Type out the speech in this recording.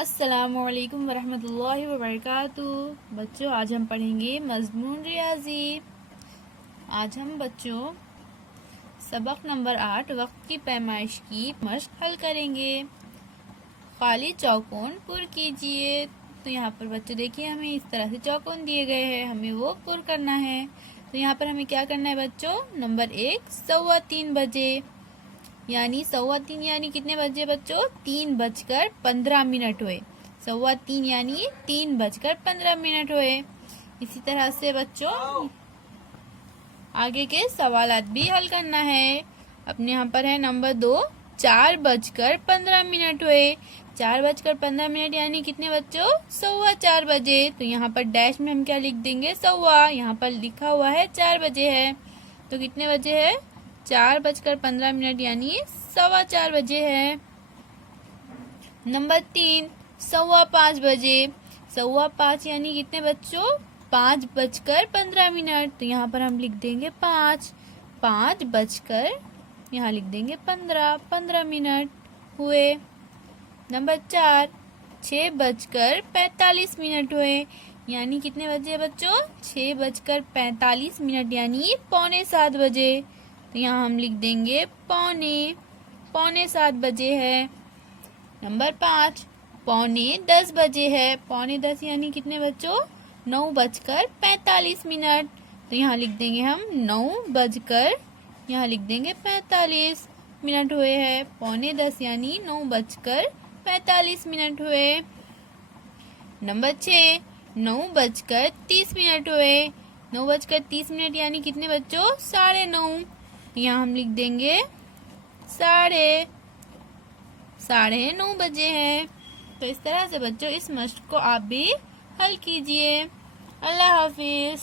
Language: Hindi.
अस्सलामुअलैकुम वरहमतुल्लाहि वबरकातुहू। बच्चों, आज हम पढ़ेंगे मज़मून रियाजी। आज हम बच्चों सबक नंबर 8 वक्त की पैमाइश की मश्क हल करेंगे। खाली चौकोन पुर कीजिए। तो यहाँ पर बच्चों देखिए, हमें इस तरह से चौकोन दिए गए हैं, हमें वो पुर करना है। तो यहाँ पर हमें क्या करना है बच्चों? नंबर 1 3:15 बजे, यानी 3:15 यानी कितने बजे बच्चों? 3:15 हुए। 3:15 यानी 3:15 हुए। इसी तरह से बच्चों आगे के सवालात भी हल करना है। अपने यहाँ पर है नंबर 2 4:15 हुए। 4:15 यानी कितने बच्चों? 4:15 बजे। तो यहाँ पर डैश में हम क्या लिख देंगे? 1:15। यहाँ पर लिखा हुआ है 4 बजे है, तो कितने बजे है? 4:15 यानी 4:15 बजे है। नंबर 3 5:15 बजे। 5:15 यानी कितने बच्चों? 5:15। तो यहाँ पर हम लिख देंगे 5। 5 बजकर यहाँ लिख देंगे 15 मिनट हुए। नंबर 4 6:45 हुए, यानी कितने बजे बच्चों? 6:45 यानी 6:45 बजे। तो यहाँ हम लिख देंगे 6:45 बजे है। नंबर 5 9:45 बजे है। 9:45 यानी कितने बच्चों? 9:45। तो यहाँ लिख देंगे हम 9:45 हुए है। 9:45 यानी 9:45 हुए। नंबर 6 9:30 हुए। 9:30 यानी कितने बच्चों? 9:30। यहाँ हम लिख देंगे 9:30 बजे हैं। तो इस तरह से बच्चों इस मश्क को आप भी हल कीजिए। अल्लाह हाफिज।